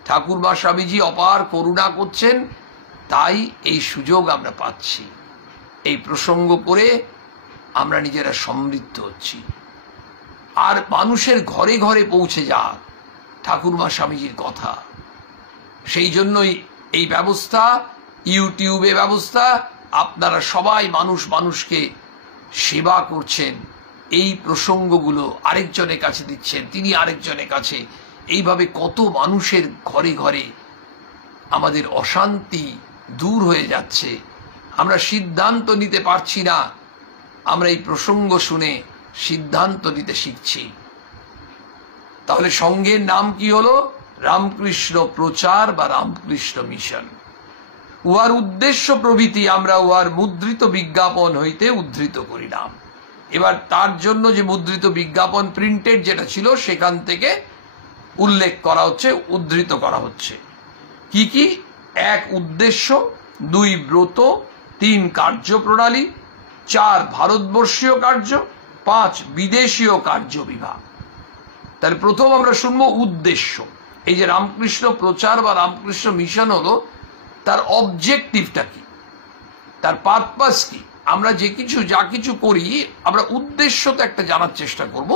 ঠাকুরবা স্বামীজি অপার করুণা করছেন, তাই এই সুযোগ আমরা পাচ্ছি। এই প্রসঙ্গ করে আমরা নিজেরা সমৃদ্ধ হচ্ছি। আর মানুষের ঘরে ঘরে পৌঁছে যাক ঠাকুরমা স্বামীজির কথা। সেই জন্যই এই ব্যবস্থা, ইউটিউবে ব্যবস্থা। আপনারা সবাই মানুষকে সেবা করছেন, এই প্রসঙ্গগুলো আরেকজনের কাছে দিচ্ছেন, তিনি আরেকজনের কাছে। এইভাবে কত মানুষের ঘরে ঘরে আমাদের অশান্তি দূর হয়ে যাচ্ছে। আমরা সিদ্ধান্ত নিতে পারছি না, আমরা এই প্রসঙ্গ শুনে সিদ্ধান্ত নিতে শিখছি। তাহলে সংঘের নাম কি হলো? রামকৃষ্ণ প্রচার বা রামকৃষ্ণ মিশন। উহার উদ্দেশ্য প্রভৃতি আমরা উহার মুদ্রিত বিজ্ঞাপন হইতে উদ্ধৃত করিলাম। এবার তার জন্য যে মুদ্রিত বিজ্ঞাপন প্রিন্টেড যেটা ছিল সেখান থেকে উল্লেখ করা হচ্ছে, উদ্ধৃত করা হচ্ছে। কি কি? 1 উদ্দেশ্য, 2 ব্রত, 3 কার্যপ্রণালী, 4 ভারতবর্ষীয় কার্য, 5 বিদেশীয় কার্য বিভাগ। তাহলে প্রথম আমরা শুনবো উদ্দেশ্য। এই যে রামকৃষ্ণ প্রচার বা রামকৃষ্ণ মিশন হলো, তার অবজেক্টিভটা কি, তার পারপাস কি। আমরা যা কিছু করি আমরা উদ্দেশ্য তো একটা জানার চেষ্টা করব।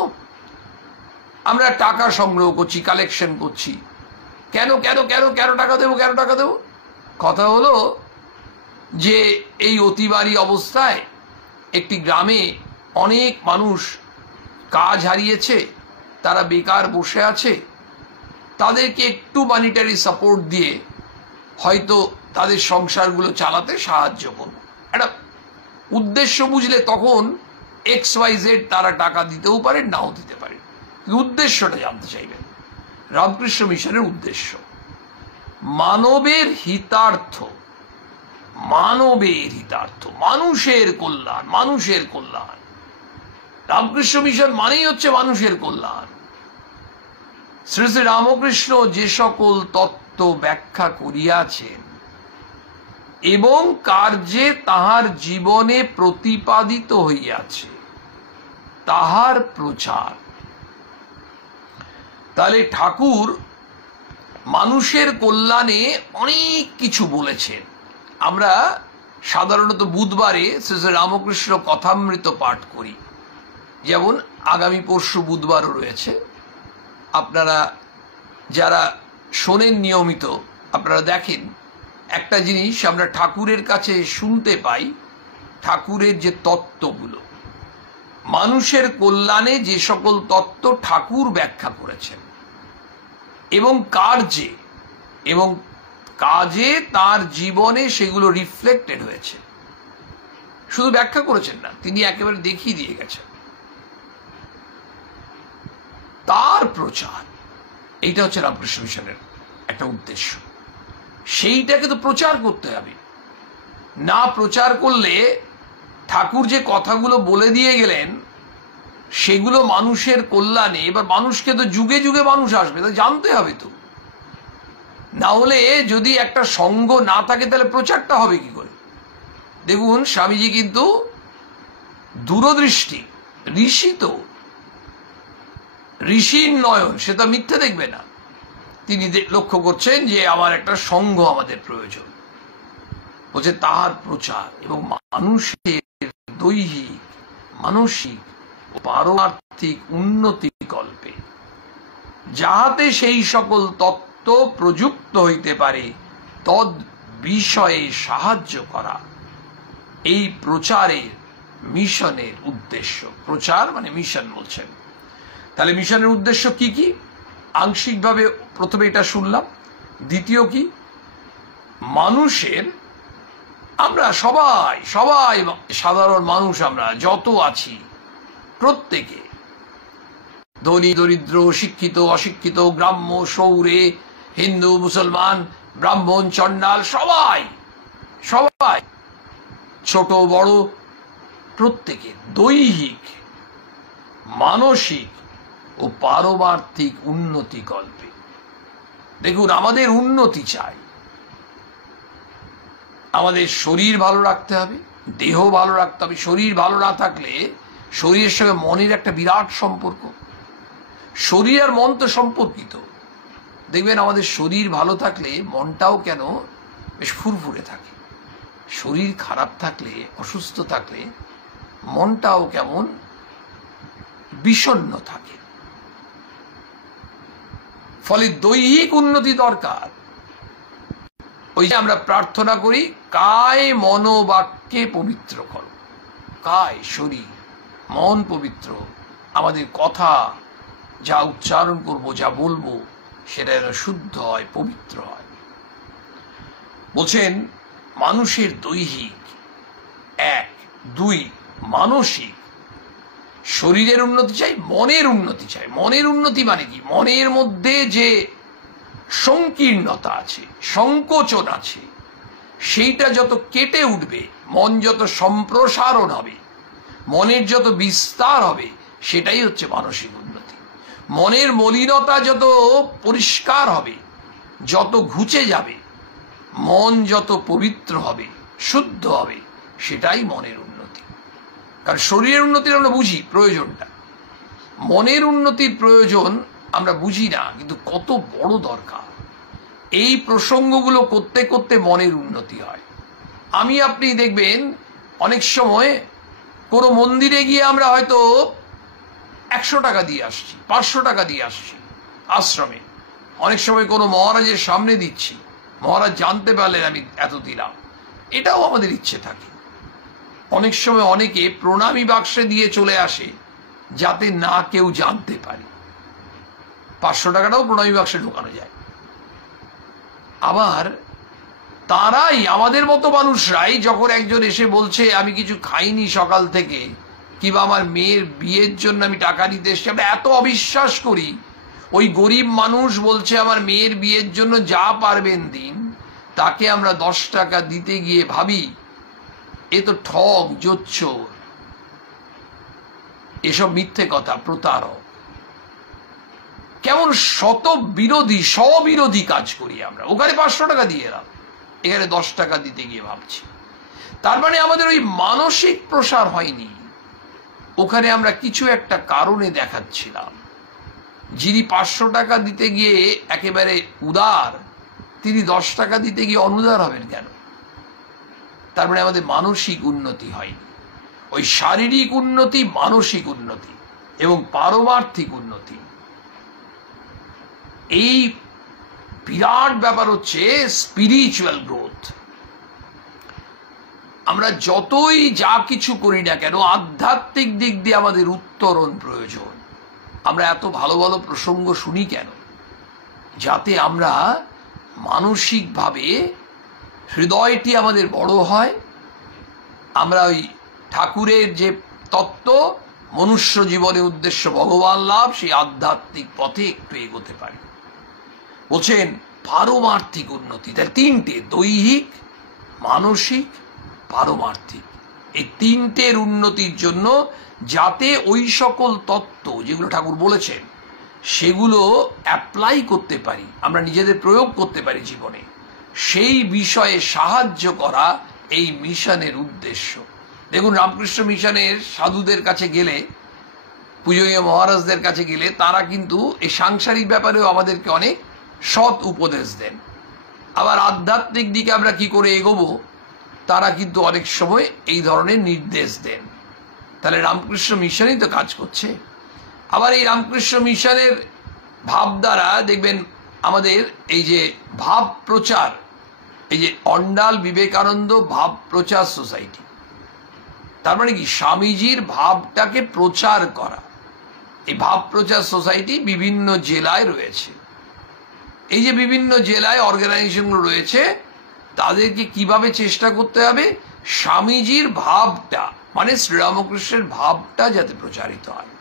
আমরা টাকা সংগ্রহ করছি, কালেকশন করছি, কেন টাকা দেবো। কথা হলো যে এই অতিবারী অবস্থায় একটি গ্রামে অনেক মানুষ কাজ হারিয়েছে, তারা বেকার বসে আছে, তাদেরকে একটু মানিটারি সাপোর্ট দিয়ে হয়তো তাদের সংসারগুলো চালাতে সাহায্য করব। একটা উদ্দেশ্য বুঝলে তখন XYZ তারা টাকা দিতেও পারে, নাও দিতে পারে। উদ্দেশ্যটা জানতে চাইবেন। রামকৃষ্ণ মিশনের উদ্দেশ্য মানবের হিতার্থ, মানুষের কল্যাণ। রামকৃষ্ণ মিশন মানেই হচ্ছে মানুষের কল্যাণ। শ্রী শ্রী রামকৃষ্ণ যে সকল তত্ত্ব ব্যাখ্যা করিয়াছেন এবং কার্যে তাহার জীবনে প্রতিপাদিত হইয়াছে তাহার প্রচার। তাহলে ঠাকুর মানুষের কল্যাণে অনেক কিছু বলেছেন। আমরা সাধারণত বুধবারে শ্রী শ্রী রামকৃষ্ণ কথামৃত পাঠ করি, যেমন আগামী পরশু বুধবারও রয়েছে। আপনারা যারা শোনেন নিয়মিত, আপনারা দেখেন একটা জিনিস আমরা ঠাকুরের কাছে শুনতে পাই, ঠাকুরের যে তত্ত্বগুলো, মানুষের কল্যাণে যে সকল তত্ত্ব ঠাকুর ব্যাখ্যা করেছেন এবং কাজে তার জীবনে সেগুলো রিফ্লেক্টেড হয়েছে। শুধু ব্যাখ্যা করেছেন না, তিনি একেবারে দেখিয়ে দিয়ে গেছেন। তার প্রচার, এইটা হচ্ছে রামকৃষ্ণ মিশনের একটা উদ্দেশ্য। সেইটাকে তো প্রচার করতে হবে। না প্রচার করলে ঠাকুর যে কথাগুলো বলে দিয়ে গেলেন সেগুলো মানুষের কল্যাণে, এবার মানুষকে তো যুগে যুগে মানুষ আসবে, তা জানতে হবে তো। না হলে যদি একটা সঙ্গ না থাকে তাহলে প্রচারটা হবে কি করে? দেখুন স্বামীজি কিন্তু দূরদৃষ্টি, ঋষির নয়ন, সেটা মিথ্যে দেখবে না। তিনি লক্ষ্য করছেন যে আমার একটা সঙ্গ আমাদের প্রয়োজন, বলছে তাহার প্রচার এবং মানুষের দৈহিক, মানসিক ও পারমার্থিক উন্নতি কল্পে যাহাতে সেই সকল তত্ত্ব প্রযুক্ত হইতে পারে তদ বিষয়ে সাহায্য করা এই প্রচারের মিশনের উদ্দেশ্য। প্রচার মানে মিশন বলছেন। তাহলে মিশনের উদ্দেশ্য কি কি? আংশিকভাবে প্রথমে এটা শুনলাম। দ্বিতীয় কি? মানুষের, আমরা সবাই সাধারণ মানুষ, আমরা যত আছি প্রত্যেকে, ধনী দরিদ্র, শিক্ষিত অশিক্ষিত, গ্রাম্য শৌরে, হিন্দু মুসলমান, ব্রাহ্মণ চণ্ডাল, সবাই ছোট বড় প্রত্যেকে দৈহিক, মানসিক ও পারমার্থিক উন্নতি কল্পে। দেখুন আমাদের উন্নতি চাই, আমাদের শরীর ভালো রাখতে হবে, দেহ ভালো রাখতে হবে। শরীর ভালো না থাকলে শরীরের সঙ্গে মনের একটা বিরাট সম্পর্ক। শরীর আর মন তো সম্পর্কিত। দেখবেন আমাদের শরীর ভালো থাকলে মনটাও কেন বেশ ফুরফুরে থাকে, শরীর খারাপ থাকলে, অসুস্থ থাকলে মনটাও কেমন বিষণ্ণ থাকে। ফলে দৈহিক উন্নতি দরকার। ওই যে আমরা প্রার্থনা করি, কায় মন বাক্যে পবিত্র করো। কায় শরীর, মন পবিত্র, আমাদের কথা যা উচ্চারণ করব, যা বলবো, সেটা যেন শুদ্ধ হয়, পবিত্র হয়। বলছেন মানুষের দৈহিক 1, 2 মানসিক। শরীরের উন্নতি চাই, মনের উন্নতি চাই। মনের উন্নতি মানে কি? মনের মধ্যে যে সংকীর্ণতা আছে, সংকোচন আছে, সেইটা যত কেটে উঠবে, মন যত সম্প্রসারণ হবে, মনের যত বিস্তার হবে, সেটাই হচ্ছে মানসিক উন্নতি। মনের মলিনতা যত পরিষ্কার হবে, যত ঘুচে যাবে, মন যত পবিত্র হবে, শুদ্ধ হবে, সেটাই মনের উন্নতি। কারণ শরীরের উন্নতির আমরা বুঝি প্রয়োজনটা, মনের উন্নতির প্রয়োজন আমরা বুঝি না, কিন্তু কত বড় দরকার। এই প্রসঙ্গগুলো করতে করতে মনের উন্নতি হয়। আমি আপনি দেখবেন অনেক সময় কোনো মন্দিরে গিয়ে আমরা হয়তো 100 টাকা দিয়ে আসছি, 500 টাকা দিয়ে আসছি আশ্রমে। অনেক সময় কোনো মহারাজের সামনে দিচ্ছি, মহারাজ জানতে পারলেন আমি এত দিলাম, এটাও আমাদের ইচ্ছে থাকে। অনেক সময় অনেকে প্রণামী বাক্সে দিয়ে চলে আসে যাতে না কেউ জানতে পারে। 500 টাকাটাও প্রণামী বাক্সে ঢোকানো যায়। আবার তারাই, আমাদের মতো মানুষরাই, যখন একজন এসে বলছে আমি কিছু খাইনি সকাল থেকে, কিংবা আমার মেয়ের বিয়ের জন্য আমি টাকা নিতে এসেছি, আমরা এত অবিশ্বাস করি। ওই গরিব মানুষ বলছে আমার মেয়ের বিয়ের জন্য যা পারবেন দিন, তাকে আমরা 10 টাকা দিতে গিয়ে ভাবি এ তো ঠক, জোচ্চোর, এসব মিথ্যে কথা, প্রতারক। কেমন শত বিরোধী, স্ববিরোধী কাজ করি আমরা। ওখানে 500 টাকা দিয়ে এলাম, এখানে 10 টাকা দিতে গিয়ে ভাবছি। তার মানে আমাদের ওই মানসিক প্রসার হয়নি। ওখানে আমরা কিছু একটা কারণে দেখাচ্ছিলাম। যিনি 500 টাকা দিতে গিয়ে একেবারে উদার, তিনি 10 টাকা দিতে গিয়ে অনুদার হবেন কেন? তার মানে আমাদের মানসিক উন্নতি হয়নি। ওই শারীরিক উন্নতি, মানসিক উন্নতি এবং পারমার্থিক উন্নতি, এই বিরাট ব্যাপার হচ্ছে স্পিরিচুয়াল গ্রোথ। আমরা যতই যা কিছু করি না কেন, আধ্যাত্মিক দিক দিয়ে আমাদের উত্তরণ প্রয়োজন। আমরা এত ভালো ভালো প্রসঙ্গ শুনি কেন? যাতে আমরা মানসিকভাবে হৃদয়টি আমাদের বড় হয়, আমরা ওই ঠাকুরের যে তত্ত্ব, মনুষ্য জীবনের উদ্দেশ্য ভগবান লাভ, সেই আধ্যাত্মিক পথে একটু এগোতে পারি। বলছেন পারমার্থিক উন্নতি, তার 3টে, দৈহিক, মানসিক, পারমার্থিক। এই 3টের উন্নতির জন্য যাতে ওই সকল তত্ত্ব যেগুলো ঠাকুর বলেছেন সেগুলো অ্যাপ্লাই করতে পারি, আমরা নিজেদের প্রয়োগ করতে পারি জীবনে, সেই বিষয়ে সাহায্য করা এই মিশনের উদ্দেশ্য। দেখুন, রামকৃষ্ণ মিশনের সাধুদের কাছে গেলে, পূজনীয় মহারাজদের কাছে গেলে, তারা কিন্তু এই সাংসারিক ব্যাপারেও আমাদেরকে অনেক সৎ উপদেশ দেন। আবার আধ্যাত্মিক দিকে আমরা কি করে এগোবো, তারা কিন্তু অনেক সময় এই ধরনের নির্দেশ দেন। তাহলে রামকৃষ্ণ মিশনই তো কাজ করছে। আবার এই রামকৃষ্ণ মিশনের ভাব দ্বারা দেখবেন আমাদের এই যে ভাব প্রচার, এই যে অন্ডাল বিবেকানন্দ ভাব প্রচার সোসাইটি, তার মানে কি স্বামীজির ভাবটাকে প্রচার করা। এই ভাব প্রচার সোসাইটি বিভিন্ন জেলায় রয়েছে। এই যে বিভিন্ন জেলায় অর্গানাইজেশনগুলো রয়েছে, তাদেরকে কিভাবে চেষ্টা করতে হবে স্বামীজির ভাবটা, মানে শ্রীরামকৃষ্ণের ভাবটা যাতে প্রচারিত হয়।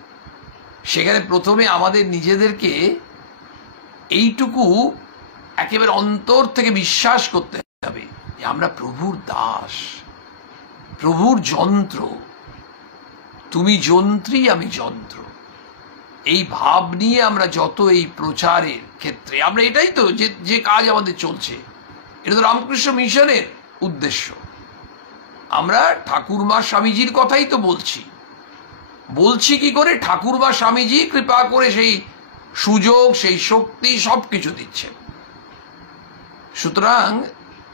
সেখানে প্রথমে আমাদের নিজেদেরকে এইটুকু একেবারে অন্তর থেকে বিশ্বাস করতে হবে যে আমরা প্রভুর দাস, প্রভুর যন্ত্র, তুমি যন্ত্রী আমি যন্ত্র। এই ভাব নিয়ে আমরা যত এই প্রচারের ক্ষেত্রে, আমরা এটাই তো যে কাজ আমাদের চলছে, এটা তো রামকৃষ্ণ মিশনের উদ্দেশ্য। আমরা ঠাকুরমা স্বামীজির কথাই তো বলছি কি করে? ঠাকুরমা স্বামীজি কৃপা করে সেই সুযোগ, সেই শক্তি, সবকিছু দিচ্ছেন। সুতরাং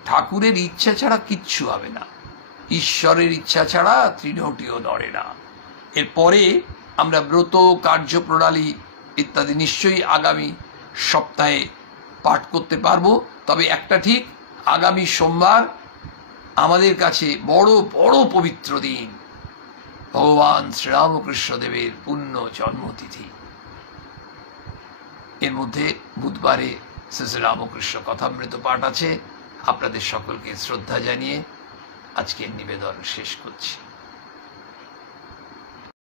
ঠাকুরের ইচ্ছা ছাড়া কিচ্ছু হবে না, ঈশ্বরের ইচ্ছা ছাড়া তৃণটিও নড়ে না। এরপরে আমরা ব্রত, কার্যপ্রণালী ইত্যাদি নিশ্চয়ই আগামী সপ্তাহে পাঠ করতে পারবো। তবে একটা ঠিক, আগামী সোমবার আমাদের কাছে বড় বড় পবিত্র দিন, ভগবান শ্রীরামকৃষ্ণদেবের পুণ্য জন্মতিথি। এর মধ্যে বুধবারে শ্রী শ্রী রামকৃষ্ণ কথামৃত পাঠ আছে। আপনাদের সকলকে শ্রদ্ধা জানিয়ে আজকের নিবেদন শেষ করছি।